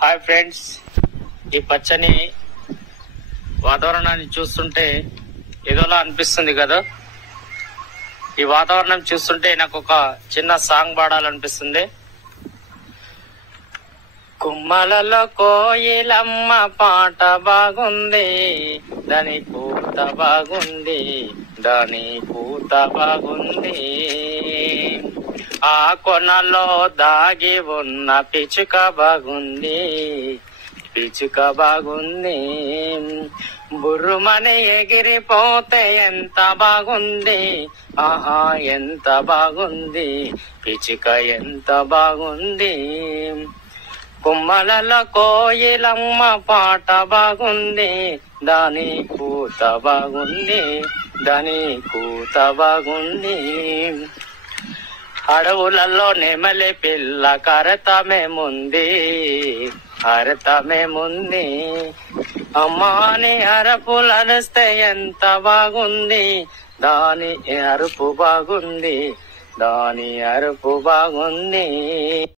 Hi friends, ఈ పచ్చని వాతావరణాన్ని చూస్తుంటే ఏదోలా అనిపిస్తుంది కదా. ఈ వాతావరణం చూస్తుంటే నాకు ఒక చిన్న సాంగ్ పాడాలనిపిస్తుంది. కుమ్మలలో కోయిలమ్మ పాట బాగుంది, దాని పూత బాగుంది, దాని పూత బాగుంది. ఆ కొనలో దాగి ఉన్న పిచుక బాగుంది, పిచుక బాగుంది. బుర్రుమని ఎగిరిపోతే ఎంత బాగుంది, ఆహా ఎంత బాగుంది, పిచుక ఎంత బాగుంది. కుమ్మలలో కోయిలమ్మ పాట బాగుంది, దాని కూత బాగుంది, దాని కూత బాగుంది. అడవులలో నెమలి పిల్ల కరతమేముంది, అరతమేముంది. అమ్మాని అరుపులు అరిస్తే ఎంత బాగుంది, దాని అరుపు బాగుంది, దాని అరుపు బాగుంది.